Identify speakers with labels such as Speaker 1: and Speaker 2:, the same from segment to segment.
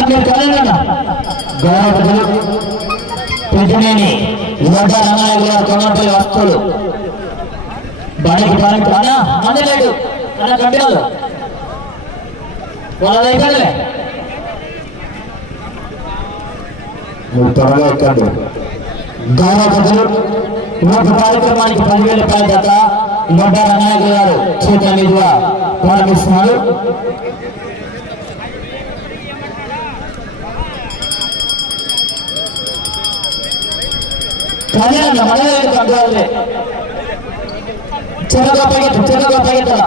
Speaker 1: ఇక్కడ కలగండి గౌరవ ప్రతినేని యువత రంగారావు గారు కొన్నపల్లి వస్తువులు. బాణికి బాణికి అన్నా మంది లేడు అన్న వాళ్ళ అయిపోయిందిలే
Speaker 2: మీరు త్వరగా ఎక్కండి.
Speaker 1: గౌరవ ప్రజలు కార్యక్రమానికి పదివేల రూపాయల జత యువత రంగారావు గారు చేత నిధుగా ప్రారంభిస్తున్నారు ಮನೆಯನ್ನು ಮನೆಯಲ್ಲಿ ತಂದಾದ್ರೆ ಚಲಗ ಪಗೆದು ಚಲಗ ಪಗೆದಲ್ಲ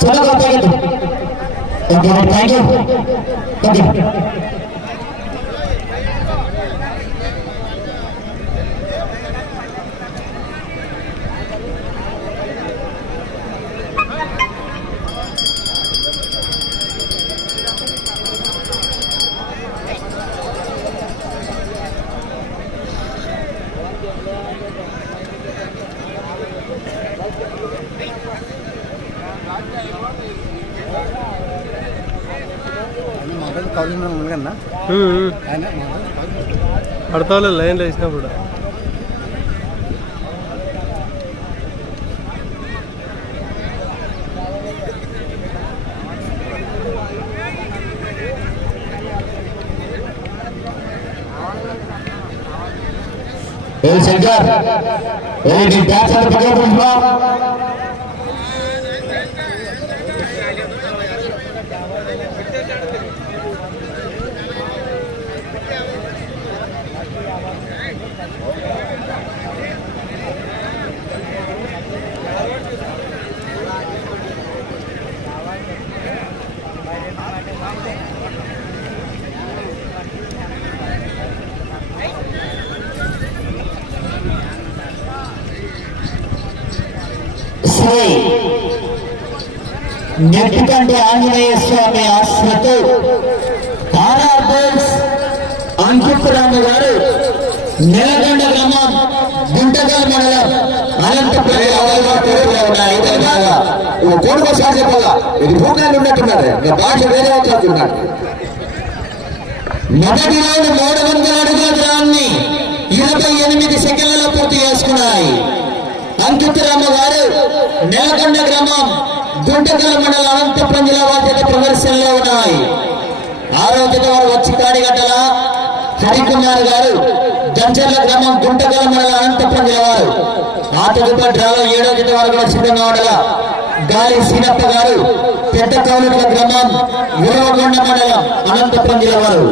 Speaker 1: ಚಲಗ ಪಗೆದು ಓಕೆ
Speaker 3: ಥ್ಯಾಂಕ್ ಯು ಓಕೆ కన్నా
Speaker 4: పడతావులే లైన్లో వేసినప్పుడు.
Speaker 1: ఏ శంకర్ ఏ నీ పక్కన కూర్చో శ్రీ నెట్టికంటి ఆంజనేయ స్వామి ఆశ్రతో ఆర్ఆర్ బోల్స్ అంకిత్ రాము గారు నెలకొండ గ్రామం గుంటగల్ మండలం అనంతపురం
Speaker 2: కోడుకోసారి చెప్పాలా? ఇది భూమిలో ఉన్నట్టున్నారు. ఇంకా భాష వేరే అవుతున్నాడు
Speaker 1: మొదటి రౌండ్ మూడు వందల అడుగుల దూరాన్ని ఇరవై ఎనిమిది సెకండ్లలో పూర్తి చేసుకున్నాయి. అంకిత్ రామ గారు నెలకొండ గ్రామం గుంటకల్ మండల అనంతపురం జిల్లా వారి ప్రదర్శనలో ఉన్నాయి ఆరో జత వారు వచ్చి కాడిగట్టల హరికుమార్ గారు గంచర్ల గ్రామం గుంటకల్ మండల అనంతపురం జిల్లా వారు ఆ తదుపరి డ్రాలో ఏడో జత వారు కూడా సిద్ధంగా ఉండగా గాలి సీనప్ప గారు పెద్ద కౌలుట్ల గ్రామం ఉరవకొండ మండలం అనంతపురం జిల్లా వారు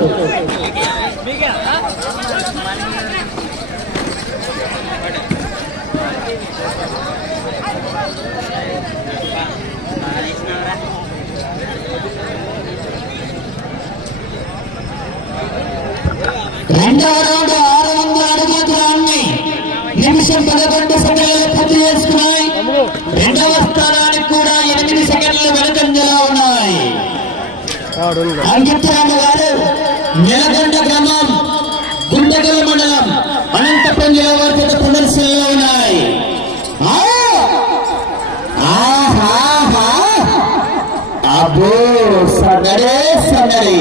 Speaker 1: రెండవ రౌండ్ ఆరు వందల అడుగుల దూరాన్ని నిమిషం పదకొండు సెకండ్లు పూర్తి చేసుకున్నాయి రెండవ స్థానానికి కూడా ఎనిమిది సెకండ్లు వెనుకంజలో ఉన్నాయి
Speaker 4: ఆడు
Speaker 1: గారు నెలకొండ గ్రామం గుండెగల్ మండలం అనంతపురం జిల్లా వారి చేత ప్రదర్శనలో ఉన్నాయి ఆ! ఆహాహా! అబ్బో సన్నడే సన్నడి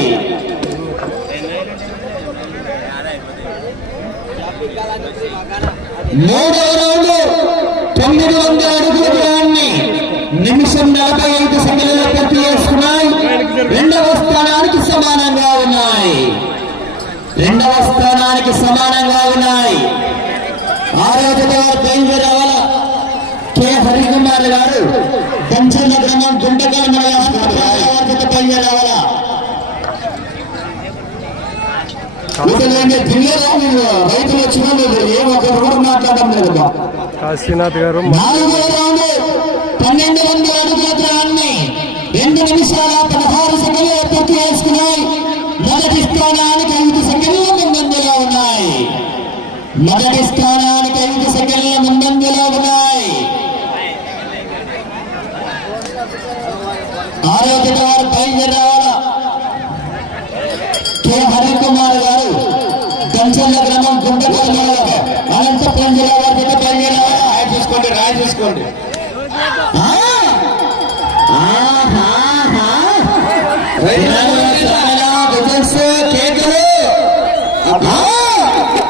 Speaker 1: మూడో రౌండ్ తొమ్మిది వందల అడుగుల దూరాన్ని నిమిషం నలభై ఐదు సెకండ్లలో పూర్తి చేసుకున్నాయి. రెండవ స్థానానికి సమానంగా ఉన్నాయి. రెండవ స్థానానికి సమానంగా ఉన్నాయి. ఆరోగ్య బయలుదేరి రావాల? కె. హరికుమార్ గారు పంచన్న గ్రామం గుంటకాల మండలం బయలుదేరి రావాలా రైతులు వచ్చినా ఏ కూడా మాట్లాడడం లేదు బా.
Speaker 4: కాశీనాథ్ గారు
Speaker 1: నాలుగో రౌండ్ పన్నెండు వందల అడుగుల దూరాన్ని రెండు నిమిషాల పదహారు సెకండ్లు పూర్తి చేసుకున్నాయి. మొదటి స్థానానికి ఐదు సెకండ్ల ముందంజలో ఉన్నాయి. మొదటి చేసుకోండి.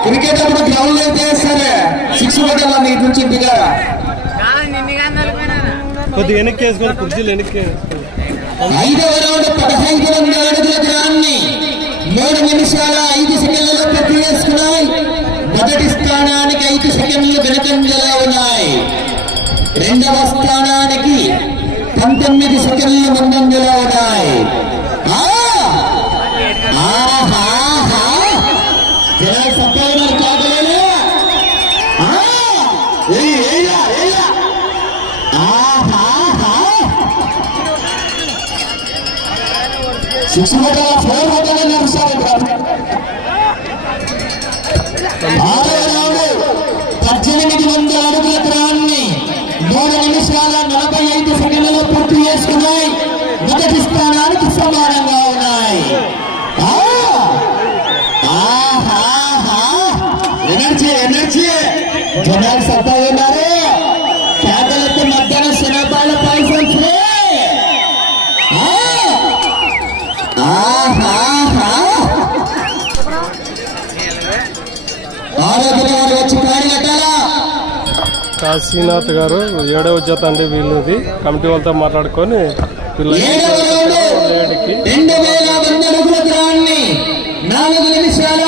Speaker 1: క్రికెట్
Speaker 2: అప్పుడు గ్రౌండ్ అయితే సరే
Speaker 1: సిక్స్ పడాలా
Speaker 2: నీ
Speaker 1: నుంచి ఇంటిగా
Speaker 4: కొద్దిగా వెనక్కి వేసుకొని కుర్చీలు వెనక్కి
Speaker 1: ఐదవ రౌండ్ పదహైదు వందల అడుగుల గ్రాన్ని మూడు నిమిషాల ఐదు సెకండ్లలో పూర్తి చేసుకున్నాయి. మొదటి స్థానానికి ఐదు సెకండ్లు వెనకంజలా ఉన్నాయి. రెండవ స్థానానికి పంతొమ్మిది సెకండ్లు ముందంజలో ఉన్నాయి. ఆ! ఆహాహా! జనాలు సత్తా ఉన్నారు? కేకలతో మధ్యాహ్నం శనపాల
Speaker 4: కాశీనాథ్ గారు ఏడవ జత అండి వీళ్ళది. కమిటీ వాళ్ళతో మాట్లాడుకొని వీళ్ళ
Speaker 1: ఏడవ రౌండ్.
Speaker 4: ఏడుకి
Speaker 1: రెండు వేల వంద అడుగుల దూరాన్ని నాలుగు నిమిషాల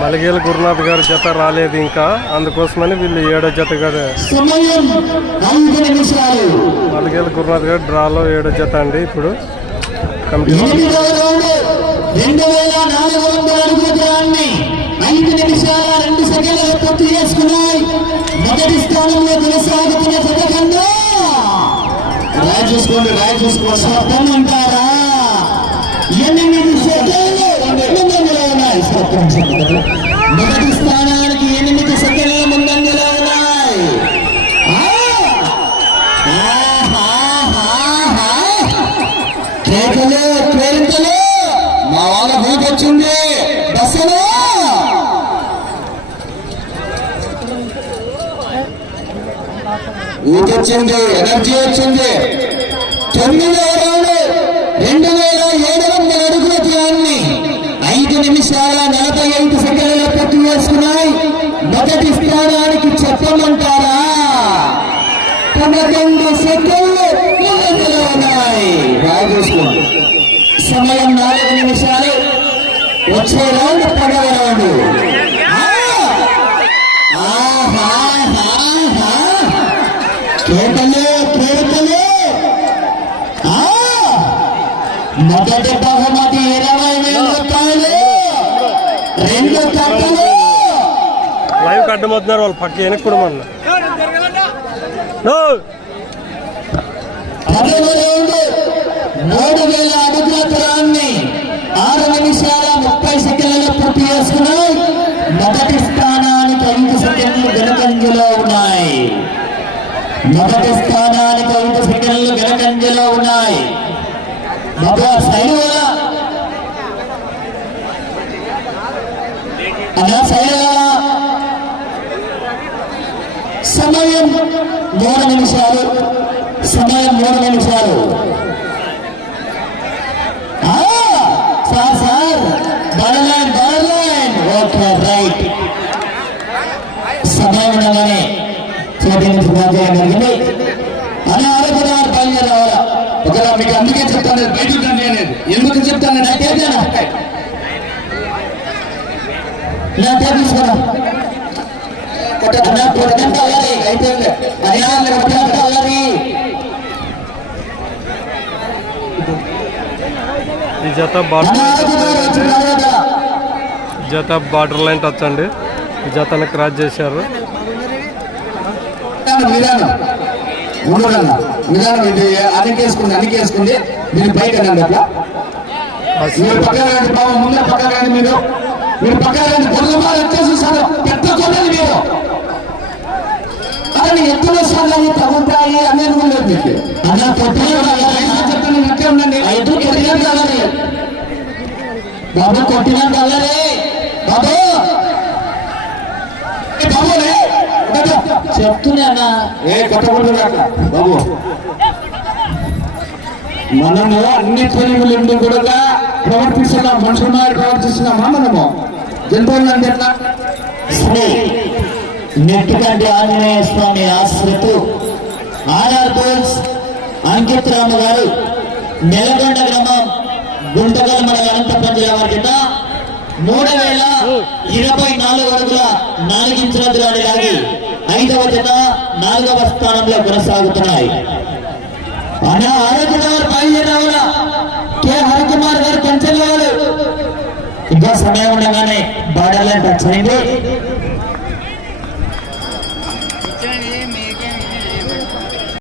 Speaker 4: మలగేల. గురునాథ్ గారి జత రాలేదు ఇంకా. అందుకోసమని వీళ్ళు ఏడో జత గారు మలగేల గురునాథ్ గారు డ్రాలో ఏడో జత అండి ఇప్పుడు. కమిటీ వాళ్ళు
Speaker 1: ఎనిమిదవ రౌండ్ రెండు వేల నాలుగు వందల అడుగుల దూరాన్ని ఐదు నిమిషాల రెండు సెకండ్లు పూర్తి చేసుకున్నాయి. మొదటి స్థానంలో కొనసాగుతున్న పథకంలో రాయి చూసుకోండి రాయి చూసుకోండి స్వప్నం అంటారా ఎనిమిది సెకండ్లు ముందంజలో ఉన్నాయి స్వప్నం సెకండ్లు. మొదటి స్థానాన్ని ఎనిమిది సెకండ్ల ముందంజలో ఉన్నాయి ఆ! ఆహాహాహా! కేకలు కేరింతలు మా వాళ్ళ ఊరికి వచ్చింది బస్సులో ఊరికి వచ్చింది ఎనర్జీ వచ్చింది. తొమ్మిది రౌండ్ రెండు వేల ఏడు వందల అడుగుల దూరాన్ని ఐదు నిమిషాల నలభై ఐదు సెకండ్ల పూర్తి చేసుకున్నాయి. మొదటి స్థానానికి చెప్పమంటారా? పదకొండు సెకండ్లు ఉన్నాయి బాగా చూసుకోండి సమయం నాలుగు నిమిషాలు. వచ్చే రౌండ్ పదవ రౌండ్ ఆ! ఆహాహాహా! కేకలు ఆ! మొదటి బహుమతి ఇరవై వేల రూపాయలు. రెండు కట్టలు.
Speaker 4: లైవ్ వాళ్ళు పక్క వెనక్కి కూడా మన
Speaker 1: మూడు వేల అడుగుల దూరాన్ని ఆరు నిమిషాల ముప్పై సెకండ్లలో పూర్తి చేసుకున్నాయి మొదటి స్థానానికి ఐదు సెకండ్లు వెనకంజలో ఉన్నాయి. బాబా సైడ్ వల్ల అన్నా సమయం మూడు నిమిషాలు. సమయం మూడు నిమిషాలు ఆ, సార్ సార్ బడలైన్ బడలైన్ ఓకే రైట్ సమయం ఉండగానే జరిగింది రావాలా మీకు అందుకే చెప్తాను బయట అనేది ఎందుకు చెప్తాను నా తీసుకున్నా కొట్టకుండా
Speaker 4: ఈ జత బార్డర్ జత బార్డర్ లైన్ టచ్ అండి. ఈ జతను క్రాస్ చేశారు.
Speaker 2: విధానం విధానం ఉండదన్న. విధానం ఇది అనికేసుకుంది అనికేసుకుంది మీరు బయట అట్లా. మీరు పక్కన రండి బాబు ముందర పక్కన రండి మీరు. మీరు పక్కన రండి గొల్లమాలు వచ్చేసి సార్ పెద్ద గొల్లలు మీరు. కానీ ఎత్తులో సార్లు తగ్గుతాయి అనేది ఉండదు మీకు.
Speaker 1: అలా
Speaker 2: చెప్తాను నట్టే ఉండండి.
Speaker 1: ఐదు కొట్టినా కావాలి బాబు కొట్టినా కల్లరే బాబు.
Speaker 2: బాబు.
Speaker 1: చెప్తున్నా
Speaker 2: ఏ బాబు. మనము అన్ని పనులు ఉండి కూడా ప్రవర్తిస్తున్నాం. మనుషుల ప్రవర్తిస్తున్నామా మనము? జంతువులు అంటే
Speaker 1: శ్రీ నెట్టికంటి ఆంజనేయ స్వామి ఆశ్రితు ఆర్ఆర్ బోల్స్ అంకిత్ రామ గారు నెలగొండ గ్రామం గుంటగల్ మన అనంతపురం జిల్లా వారి కింద మూడు వేల ఇరవై నాలుగు అడుగుల నాలుగించుల దూరాన్ని లాగి ఐదవ జత నాలుగవ స్థానంలో కొనసాగుతున్నాయి. అన్న ఆరోగ్య బయలుదేరావుల కె. హరికుమార్ గారు పెంచలేవాడు ఇంకా సమయం ఉండగానే బార్డర్ లైన్ టచ్ అయింది